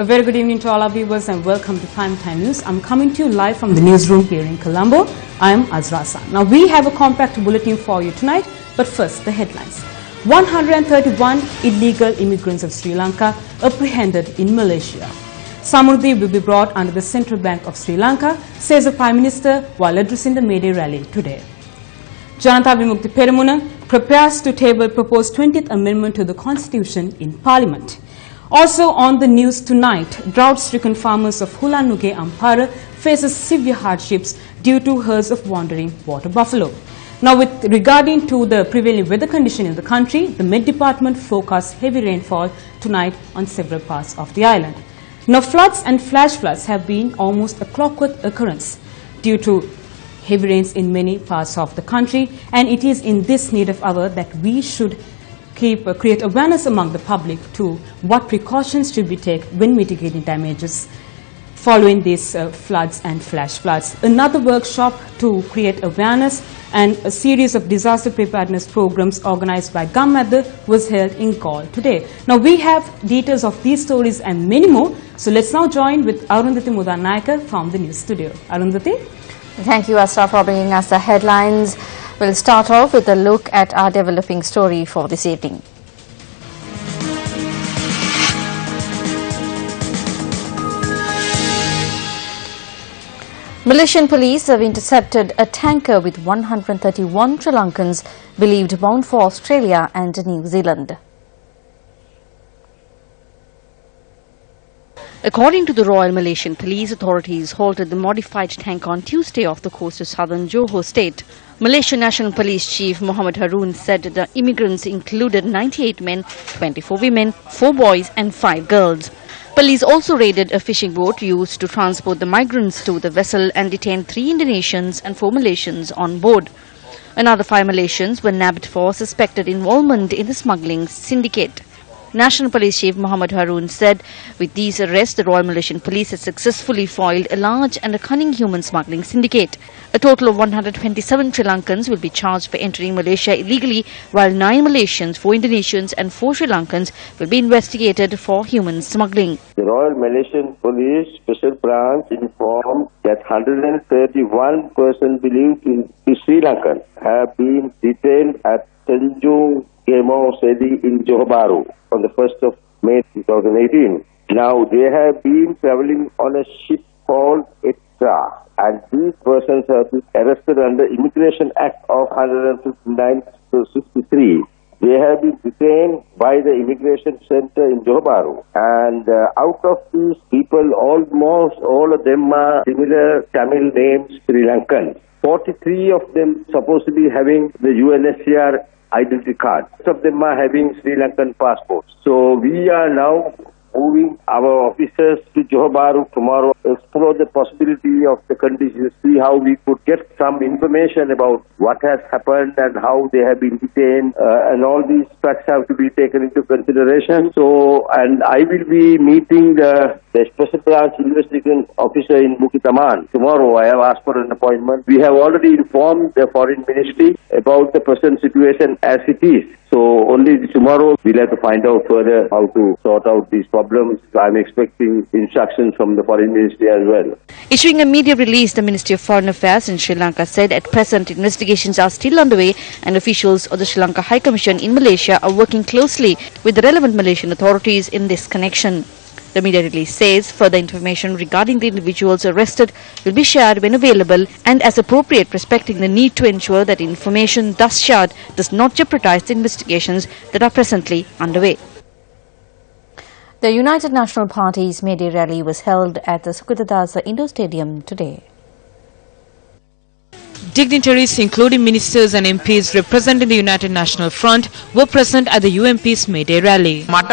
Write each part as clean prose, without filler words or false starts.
A very good evening to all our viewers and welcome to Primetime News. I'm coming to you live from the newsroom here in Colombo. I am Azrasa. Now we have a compact bulletin for you tonight, but first the headlines. 131 illegal immigrants of Sri Lanka apprehended in Malaysia. Samurdhi will be brought under the Central Bank of Sri Lanka, says the Prime Minister while addressing the May Day rally today. Janata Vimukti Peramuna prepares to table proposed 20th Amendment to the Constitution in Parliament. Also on the news tonight, drought-stricken farmers of Hulanuge Ampara faces severe hardships due to herds of wandering water buffalo. Now, regarding to the prevailing weather condition in the country, the Met Department forecasts heavy rainfall tonight on several parts of the island. Now, floods and flash floods have been almost a clockwork occurrence due to heavy rains in many parts of the country, and it is in this need of hour that we should create awareness among the public to what precautions should be taken when mitigating damages following these floods and flash floods. Another workshop to create awareness and a series of disaster preparedness programs organized by Gammadda was held in Galle today. Now we have details of these stories and many more, so let's now join with Arundhati Mudanayaka from the news studio. Arundhati? Thank you, Asra, for bringing us the headlines. We'll start off with a look at our developing story for this evening. Malaysian police have intercepted a tanker with 131 Sri Lankans believed bound for Australia and New Zealand. According to the Royal Malaysian Police, authorities halted the modified tanker on Tuesday off the coast of southern Johor State. Malaysian National Police Chief Muhammad Harun said the immigrants included 98 men, 24 women, 4 boys and 5 girls. Police also raided a fishing boat used to transport the migrants to the vessel and detained 3 Indonesians and 4 Malaysians on board. Another 5 Malaysians were nabbed for suspected involvement in the smuggling syndicate. National Police Chief Muhammad Harun said with these arrests, the Royal Malaysian Police has successfully foiled a large and a cunning human smuggling syndicate. A total of 127 Sri Lankans will be charged for entering Malaysia illegally, while 9 Malaysians, 4 Indonesians and 4 Sri Lankans will be investigated for human smuggling. The Royal Malaysian Police Special Branch informed that 131 persons believed to be Sri Lankan have been detained at Tanjung Kemo Sedi in Johor Bahru on the 1st of May 2018. Now, they have been travelling on a ship called Extra, and these persons have been arrested under Immigration Act of 159-63. They have been detained by the Immigration Centre in Johor Bahru, and out of these people, almost all of them are similar Tamil names, Sri Lankan. 43 of them supposedly having the UNHCR identity card. Most of them are having Sri Lankan passports. So we are now moving our officers to Johor Bahru tomorrow, explore the possibility of the conditions, see how we could get some information about what has happened and how they have been detained, and all these facts have to be taken into consideration. So, and I will be meeting the Special Branch Investigation Officer in Bukit Aman tomorrow. I have asked for an appointment. We have already informed the Foreign Ministry about the present situation as it is. So only tomorrow we'll have to find out further how to sort out these problems. I'm expecting instructions from the Foreign Ministry as well. Issuing a media release, the Ministry of Foreign Affairs in Sri Lanka said at present investigations are still underway and officials of the Sri Lanka High Commission in Malaysia are working closely with the relevant Malaysian authorities in this connection. The media release says further information regarding the individuals arrested will be shared when available and as appropriate, respecting the need to ensure that information thus shared does not jeopardize the investigations that are presently underway. The United National Party's May Day rally was held at the Sukadadasa Indoor Stadium today. Dignitaries including ministers and MPs representing the United National Front were present at the UMP's May Day rally. If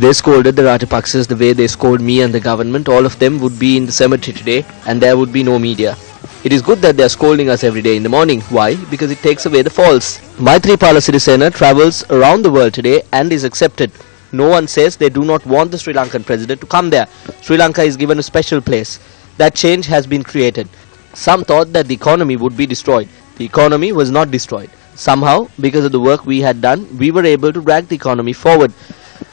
they scolded the Rajapaksas the way they scold me and the government, all of them would be in the cemetery today and there would be no media. It is good that they are scolding us every day in the morning. Why? Because it takes away the faults. Maithripala Sirisena travels around the world today and is accepted. No one says they do not want the Sri Lankan president to come there. Sri Lanka is given a special place. That change has been created. Some thought that the economy would be destroyed. The economy was not destroyed. Somehow, because of the work we had done, we were able to drag the economy forward.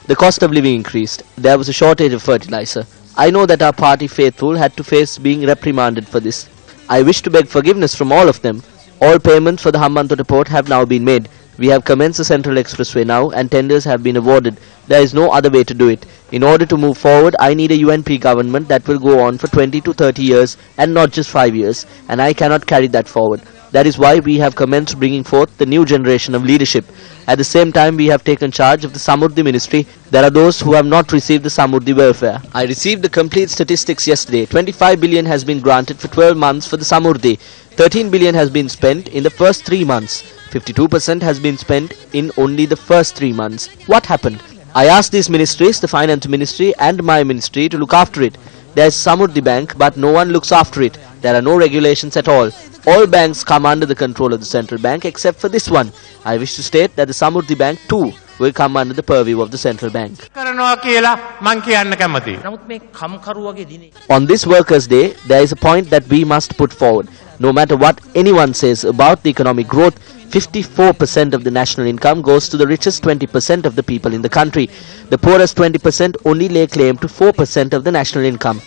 The cost of living increased. There was a shortage of fertilizer. I know that our party faithful had to face being reprimanded for this. I wish to beg forgiveness from all of them. All payments for the Hambantota port have now been made. We have commenced the Central Expressway now and tenders have been awarded. There is no other way to do it. In order to move forward, I need a UNP government that will go on for 20 to 30 years and not just 5 years, and I cannot carry that forward. That is why we have commenced bringing forth the new generation of leadership. At the same time, we have taken charge of the Samurdhi ministry. There are those who have not received the Samurdhi welfare. I received the complete statistics yesterday. 25 billion has been granted for 12 months for the Samurdhi. 13 billion has been spent in the first 3 months. 52% has been spent in only the first 3 months. What happened? I asked these ministries, the finance ministry and my ministry, to look after it. There is Samurdhi Bank, but no one looks after it. There are no regulations at all. All banks come under the control of the central bank except for this one. I wish to state that the Samurdhi Bank too will come under the purview of the central bank. On this Workers' Day, there is a point that we must put forward. No matter what anyone says about the economic growth, 54% of the national income goes to the richest 20% of the people in the country. The poorest 20% only lay claim to 4% of the national income.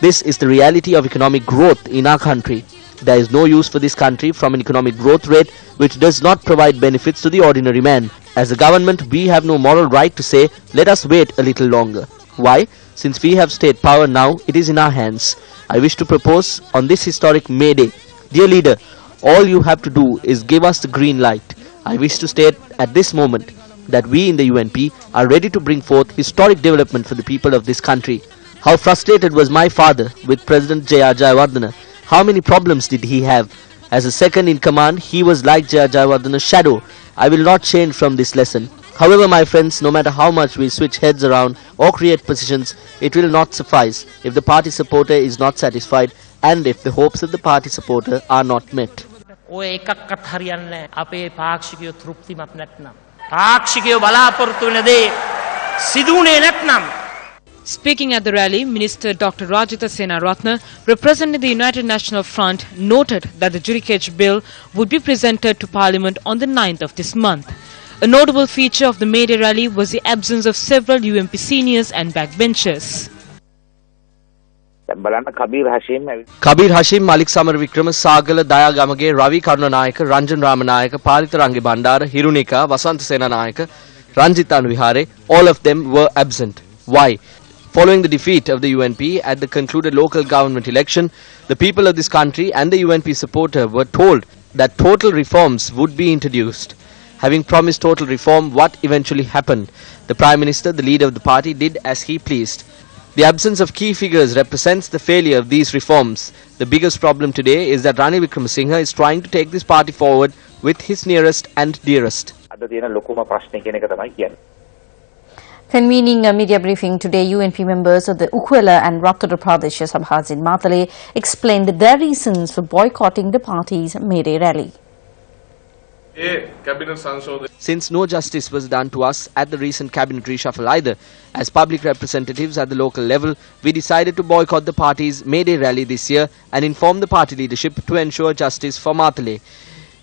This is the reality of economic growth in our country. There is no use for this country from an economic growth rate which does not provide benefits to the ordinary man. As a government, we have no moral right to say, let us wait a little longer. Why? Since we have state power now, it is in our hands. I wish to propose on this historic May Day. Dear leader, all you have to do is give us the green light. I wish to state at this moment that we in the UNP are ready to bring forth historic development for the people of this country. How frustrated was my father with President J.R. Jayawardena. How many problems did he have? As a second in command, he was like J.R. Jayawardena's shadow. I will not change from this lesson. However, my friends, no matter how much we switch heads around or create positions, it will not suffice if the party supporter is not satisfied and if the hopes of the party supporter are not met. Speaking at the rally, Minister Dr. Rajita Senaratne, representing the United National Front, noted that the Judicage Bill would be presented to Parliament on the 9th of this month. A notable feature of the May Day rally was the absence of several UMP seniors and backbenchers. Kabir Hashim, Malik Samar Vikrama, Sagala, Daya Gamage, Ravi Karunanayaka, Ranjan Ramanayaka, Paritarangi Bandara, Hirunika, Vasant Senanayaka, Ranjitan Vihare, all of them were absent. Why? Following the defeat of the UNP at the concluded local government election, the people of this country and the UNP supporter were told that total reforms would be introduced. Having promised total reform, what eventually happened? The Prime Minister, the leader of the party, did as he pleased. The absence of key figures represents the failure of these reforms. The biggest problem today is that Ranil Wickremesinghe is trying to take this party forward with his nearest and dearest. Convening a media briefing today, UNP members of the Aquila and Rocket Pradesh Sabhas in Matale explained their reasons for boycotting the party's May Day rally. Since no justice was done to us at the recent cabinet reshuffle either, as public representatives at the local level, we decided to boycott the party's May Day rally this year and inform the party leadership to ensure justice for Matale.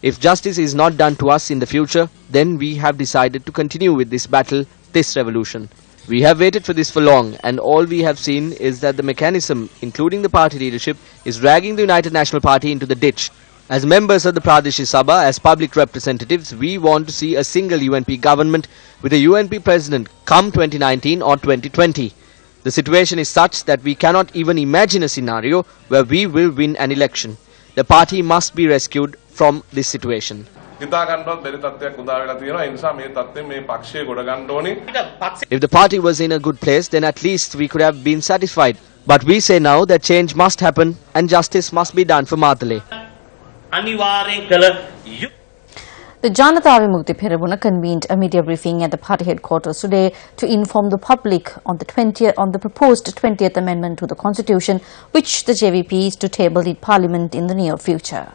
If justice is not done to us in the future, then we have decided to continue with this battle, this revolution. We have waited for this for long, and all we have seen is that the mechanism, including the party leadership, is dragging the United National Party into the ditch. As members of the Pradesh Sabha, as public representatives, we want to see a single UNP government with a UNP president come 2019 or 2020. The situation is such that we cannot even imagine a scenario where we will win an election. The party must be rescued from this situation. If the party was in a good place, then at least we could have been satisfied. But we say now that change must happen and justice must be done for Matale. The Janata Vimukti Peramuna convened a media briefing at the party headquarters today to inform the public on the proposed 20th Amendment to the Constitution, which the JVP is to table in Parliament in the near future.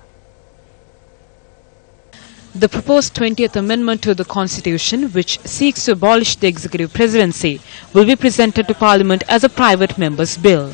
The proposed 20th Amendment to the Constitution, which seeks to abolish the executive presidency, will be presented to Parliament as a private member's bill.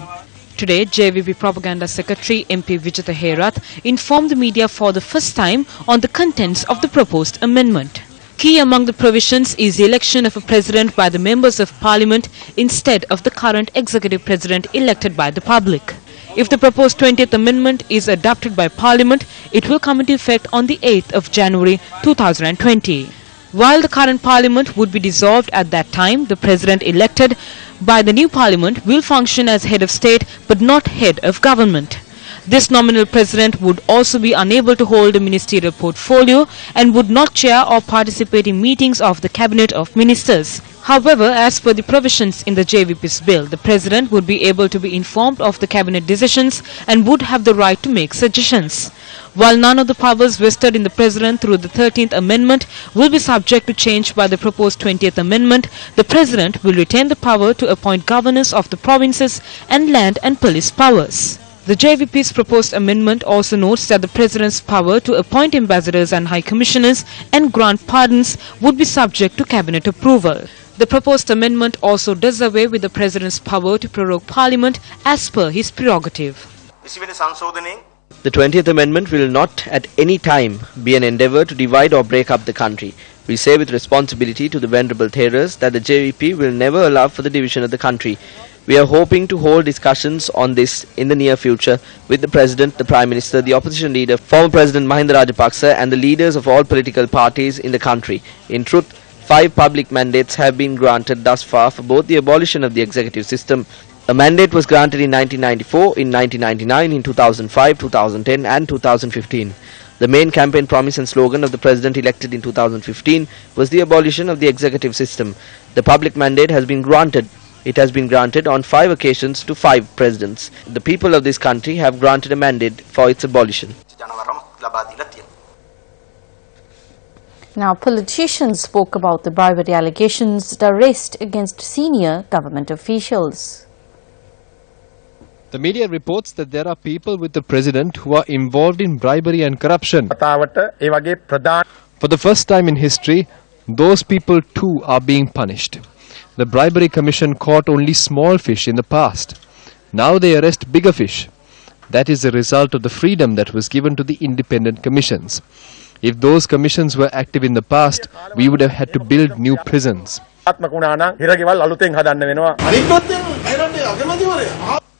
Today, JVP Propaganda Secretary MP Vijita Herath informed the media for the first time on the contents of the proposed amendment. Key among the provisions is the election of a president by the members of parliament instead of the current executive president elected by the public. If the proposed 20th amendment is adopted by parliament, it will come into effect on the 8th of January 2020. While the current parliament would be dissolved at that time, the president elected by the new parliament will function as head of state but not head of government. This nominal president would also be unable to hold a ministerial portfolio and would not chair or participate in meetings of the cabinet of ministers. However, as per the provisions in the JVP's bill, the president would be able to be informed of the cabinet decisions and would have the right to make suggestions. While none of the powers vested in the president through the 13th amendment will be subject to change by the proposed 20th amendment, the president will retain the power to appoint governors of the provinces and land and police powers. The JVP's proposed amendment also notes that the president's power to appoint ambassadors and high commissioners and grant pardons would be subject to cabinet approval. The proposed amendment also does away with the president's power to prorogue parliament as per his prerogative. The 20th Amendment will not at any time be an endeavour to divide or break up the country. We say with responsibility to the Venerable Theras that the JVP will never allow for the division of the country. We are hoping to hold discussions on this in the near future with the President, the Prime Minister, the Opposition Leader, former President Mahinda Rajapaksa and the leaders of all political parties in the country. In truth, 5 public mandates have been granted thus far for both the abolition of the executive system. A mandate was granted in 1994, in 1999, in 2005, 2010 and 2015. The main campaign promise and slogan of the President elected in 2015 was the abolition of the executive system. The public mandate has been granted. It has been granted on 5 occasions to 5 presidents. The people of this country have granted a mandate for its abolition. Now, politicians spoke about the bribery allegations raised against senior government officials. The media reports that there are people with the president who are involved in bribery and corruption. For the first time in history, those people too are being punished. The bribery commission caught only small fish in the past. Now they arrest bigger fish. That is the result of the freedom that was given to the independent commissions. If those commissions were active in the past, we would have had to build new prisons.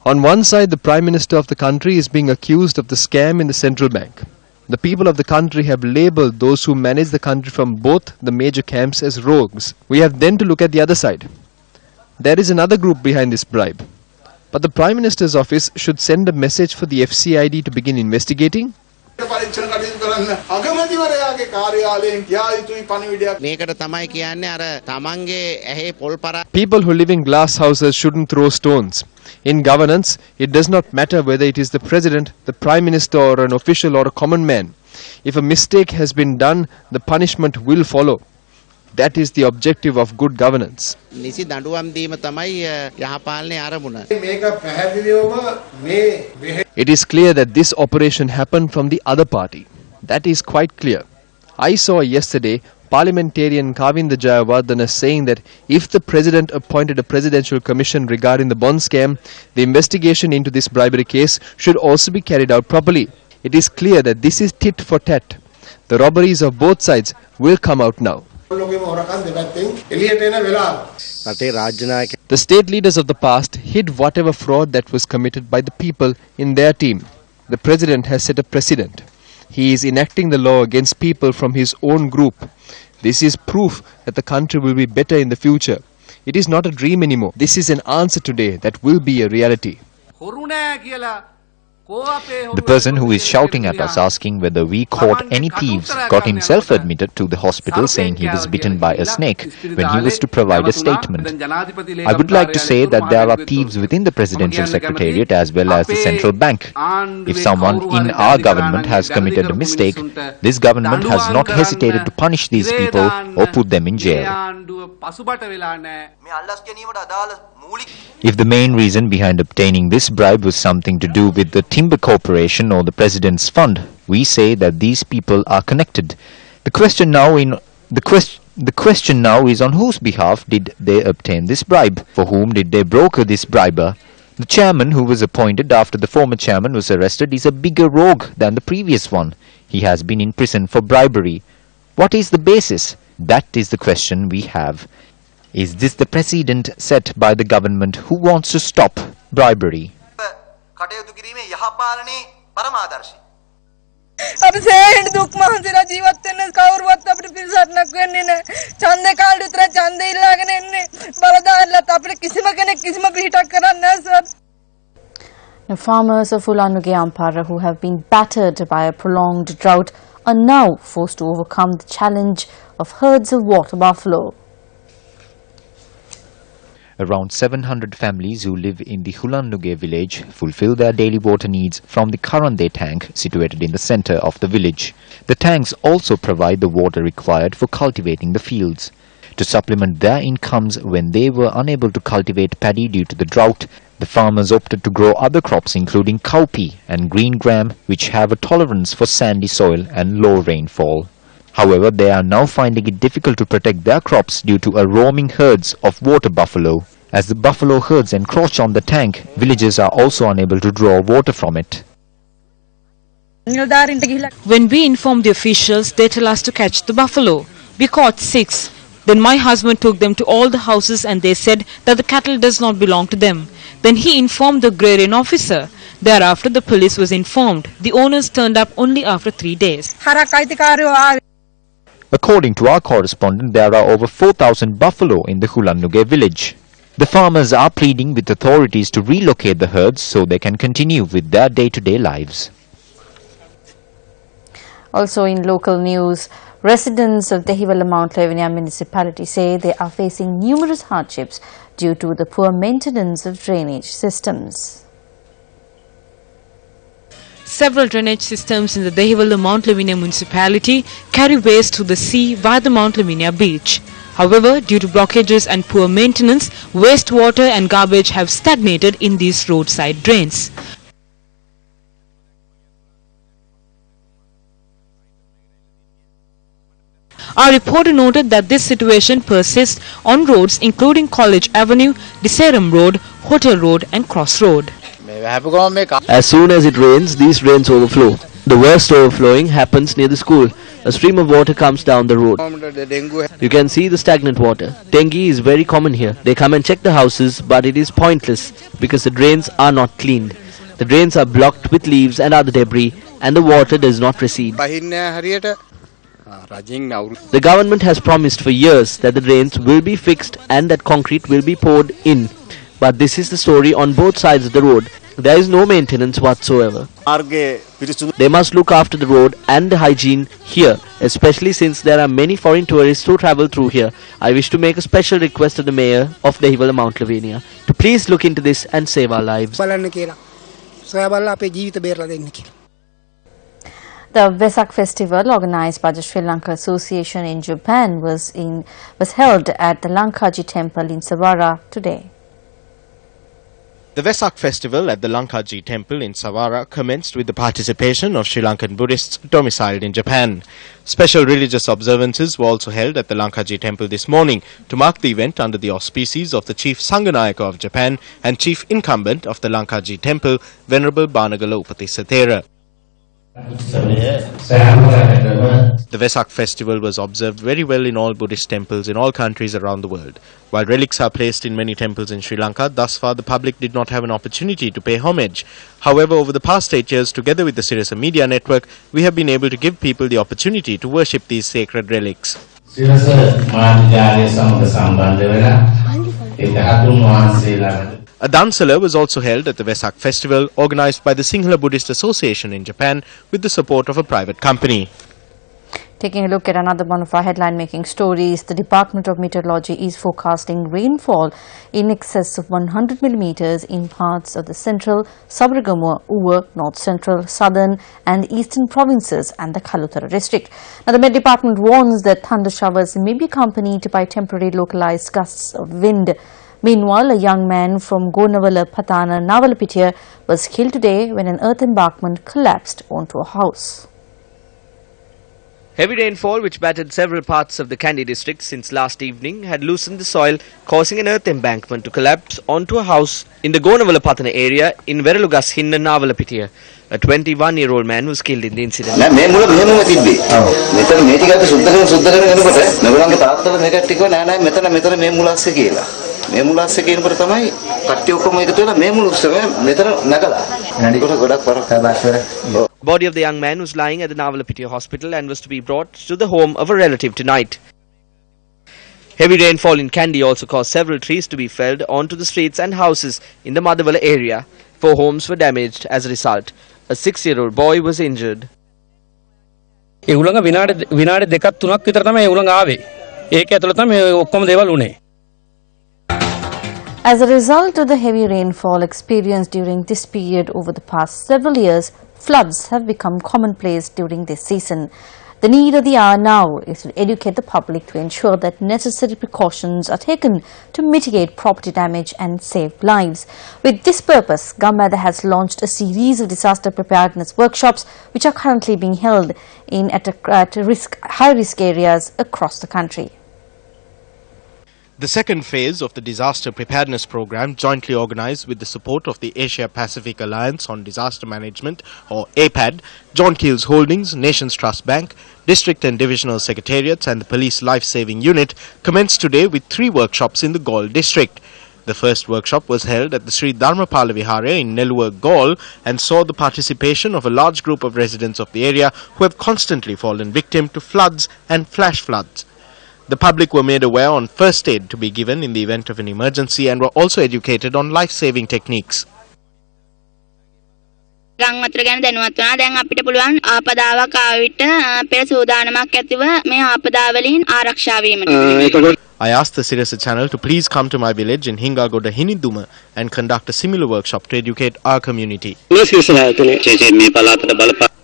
On one side, the Prime Minister of the country is being accused of the scam in the central bank. The people of the country have labelled those who manage the country from both the major camps as rogues. We have then to look at the other side. There is another group behind this bribe. But the Prime Minister's office should send a message for the FCID to begin investigating. People who live in glass houses shouldn't throw stones. In governance, it does not matter whether it is the President, the Prime Minister or an official or a common man. If a mistake has been done, the punishment will follow. That is the objective of good governance. It is clear that this operation happened from the other party. That is quite clear. I saw yesterday parliamentarian Kavinda Jayawardena saying that if the President appointed a presidential commission regarding the bond scam, the investigation into this bribery case should also be carried out properly. It is clear that this is tit for tat. The robberies of both sides will come out now. The state leaders of the past hid whatever fraud that was committed by the people in their team. The President has set a precedent. He is enacting the law against people from his own group. This is proof that the country will be better in the future. It is not a dream anymore. This is an answer today that will be a reality. The person who is shouting at us asking whether we caught any thieves got himself admitted to the hospital saying he was bitten by a snake when he was to provide a statement. I would like to say that there are thieves within the Presidential Secretariat as well as the Central Bank. If someone in our government has committed a mistake, this government has not hesitated to punish these people or put them in jail. If the main reason behind obtaining this bribe was something to do with the Timber Corporation or the President's fund, we say that these people are connected. The question now is on whose behalf did they obtain this bribe? For whom did they broker this briber? The chairman who was appointed after the former chairman was arrested is a bigger rogue than the previous one. He has been in prison for bribery. What is the basis? That is the question we have. Is this the precedent set by the government who wants to stop bribery? Now, farmers of Ulannuge Ampara who have been battered by a prolonged drought are now forced to overcome the challenge of herds of water buffalo. Around 700 families who live in the Ulannuge village fulfill their daily water needs from the Karande tank situated in the center of the village. The tanks also provide the water required for cultivating the fields. To supplement their incomes when they were unable to cultivate paddy due to the drought, the farmers opted to grow other crops including cowpea and green gram, which have a tolerance for sandy soil and low rainfall. However, they are now finding it difficult to protect their crops due to a roaming herds of water buffalo. As the buffalo herds encroach on the tank, villagers are also unable to draw water from it. When we informed the officials, they tell us to catch the buffalo. We caught 6. Then my husband took them to all the houses and they said that the cattle does not belong to them. Then he informed the agrarian officer. Thereafter, the police was informed. The owners turned up only after 3 days. According to our correspondent, there are over 4,000 buffalo in the Ulannuge village. The farmers are pleading with authorities to relocate the herds so they can continue with their day-to-day lives. Also in local news, residents of Dehiwala Mount Lavinia municipality say they are facing numerous hardships due to the poor maintenance of drainage systems. Several drainage systems in the Dehiwala Mount Lavinia municipality carry waste to the sea via the Mount Lavinia beach. However, due to blockages and poor maintenance, wastewater and garbage have stagnated in these roadside drains. Our reporter noted that this situation persists on roads including College Avenue, Deseram Road, Hotel Road and Cross Road. As soon as it rains, these drains overflow. The worst overflowing happens near the school. A stream of water comes down the road. You can see the stagnant water. Dengue is very common here. They come and check the houses, but it is pointless because the drains are not cleaned. The drains are blocked with leaves and other debris and the water does not recede. The government has promised for years that the drains will be fixed and that concrete will be poured in. But this is the story on both sides of the road. There is no maintenance whatsoever. They must look after the road and the hygiene here, especially since there are many foreign tourists who travel through here. I wish to make a special request to the mayor of Dehiwala Mount Lavinia to please look into this and save our lives. The Vesak festival organized by the Sri Lanka Association in Japan was held at the Lankaji temple in Savara today. The Vesak festival at the Lankaji temple in Savara commenced with the participation of Sri Lankan Buddhists domiciled in Japan. Special religious observances were also held at the Lankaji temple this morning to mark the event under the auspices of the Chief Sanganayaka of Japan and Chief Incumbent of the Lankaji temple, Venerable Banagala Upatisatthera. The Vesak festival was observed very well in all Buddhist temples in all countries around the world. While relics are placed in many temples in Sri Lanka, thus far the public did not have an opportunity to pay homage. However, over the past 8 years, together with the Sirasa Media Network, we have been able to give people the opportunity to worship these sacred relics. A Dansala was also held at the Vesak festival, organized by the Sinhala Buddhist Association in Japan with the support of a private company. Taking a look at another one of our headline-making stories, the Department of Meteorology is forecasting rainfall in excess of 100 millimeters in parts of the central, Sabaragamuwa, Uva, north central, southern and eastern provinces and the Kalutara district. Now, the Met Department warns that thunder showers may be accompanied by temporary localized gusts of wind. Meanwhile, a young man from Gonawala, Patana, Nawalpitiya was killed today when an earth embankment collapsed onto a house. Heavy rainfall, which battered several parts of the Kandy district since last evening, had loosened the soil, causing an earth embankment to collapse onto a house in the Gonavala Patana area in Veralugas Hinna Navalapitiya. A 21-year-old man was killed in the incident. Body of the young man was lying at the Navalapitiya hospital and was to be brought to the home of a relative tonight. Heavy rainfall in Kandy also caused several trees to be felled onto the streets and houses in the Madavala area. 4 homes were damaged as a result. A 6-year-old boy was injured. As a result of the heavy rainfall experienced during this period over the past several years, floods have become commonplace during this season. The need of the hour now is to educate the public to ensure that necessary precautions are taken to mitigate property damage and save lives. With this purpose, Government has launched a series of disaster preparedness workshops which are currently being held in high-risk areas across the country. The second phase of the Disaster Preparedness Program, jointly organized with the support of the Asia-Pacific Alliance on Disaster Management, or APAD, John Keel's Holdings, Nations Trust Bank, District and Divisional Secretariats and the Police Life-Saving Unit, commenced today with 3 workshops in the Gaul district. The first workshop was held at the Sri Dharmapala Vihara in Neluwa, Gaul, and saw the participation of a large group of residents of the area who have constantly fallen victim to floods and flash floods. The public were made aware on first aid to be given in the event of an emergency and were also educated on life-saving techniques. I asked the Sirasa channel to please come to my village in Hingagoda Hiniduma and conduct a similar workshop to educate our community.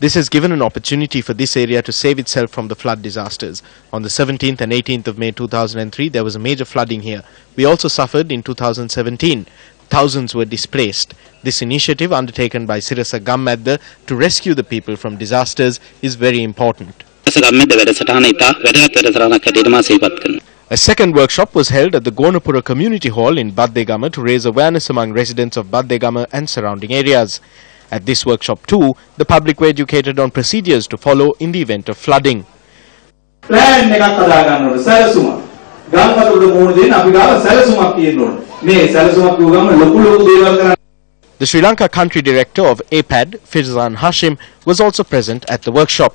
This has given an opportunity for this area to save itself from the flood disasters. On the 17th and 18th of May 2003, there was a major flooding here. We also suffered in 2017. Thousands were displaced. This initiative undertaken by Sirasa Gammadda to rescue the people from disasters is very important. A second workshop was held at the Gonapura Community Hall in Baddegama to raise awareness among residents of Baddegama and surrounding areas. At this workshop too, the public were educated on procedures to follow in the event of flooding. The Sri Lanka country director of APAD, Firzan Hashim, was also present at the workshop.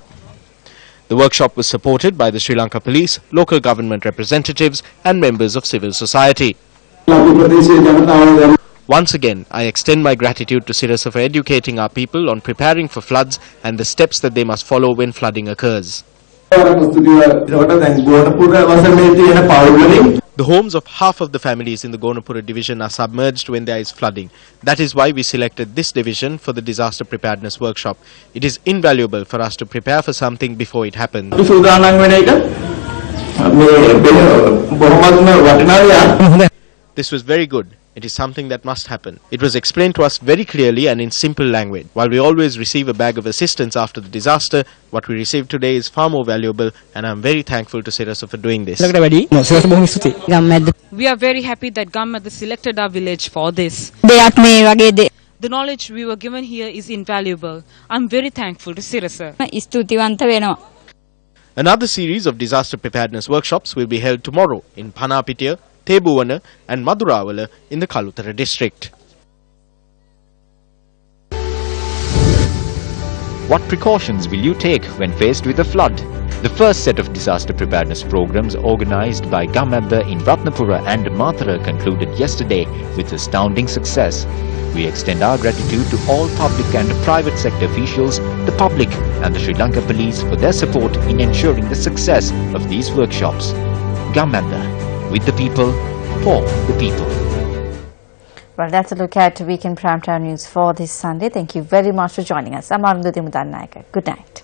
The workshop was supported by the Sri Lanka police, local government representatives and members of civil society. Once again, I extend my gratitude to Sirasa for educating our people on preparing for floods and the steps that they must follow when flooding occurs. The homes of half of the families in the Gonapura division are submerged when there is flooding. That is why we selected this division for the disaster preparedness workshop. It is invaluable for us to prepare for something before it happens. This was very good. It is something that must happen. It was explained to us very clearly and in simple language. While we always receive a bag of assistance after the disaster, what we received today is far more valuable, and I am very thankful to Sirasa for doing this. We are very happy that Gammadda selected our village for this. The knowledge we were given here is invaluable. I am very thankful to Sirasa. Another series of disaster preparedness workshops will be held tomorrow in Panapitiya, Tebuwana and Madurawala in the Kalutara district. What precautions will you take when faced with a flood? The first set of disaster preparedness programs organized by Gammadda in Ratnapura and Mathura concluded yesterday with astounding success. We extend our gratitude to all public and private sector officials, the public and the Sri Lanka police for their support in ensuring the success of these workshops. Gammadda, with the people, for the people. Well, that's a look at Weekend Primetime News for this Sunday. Thank you very much for joining us. I'm Arundhati Mudannaika. Good night.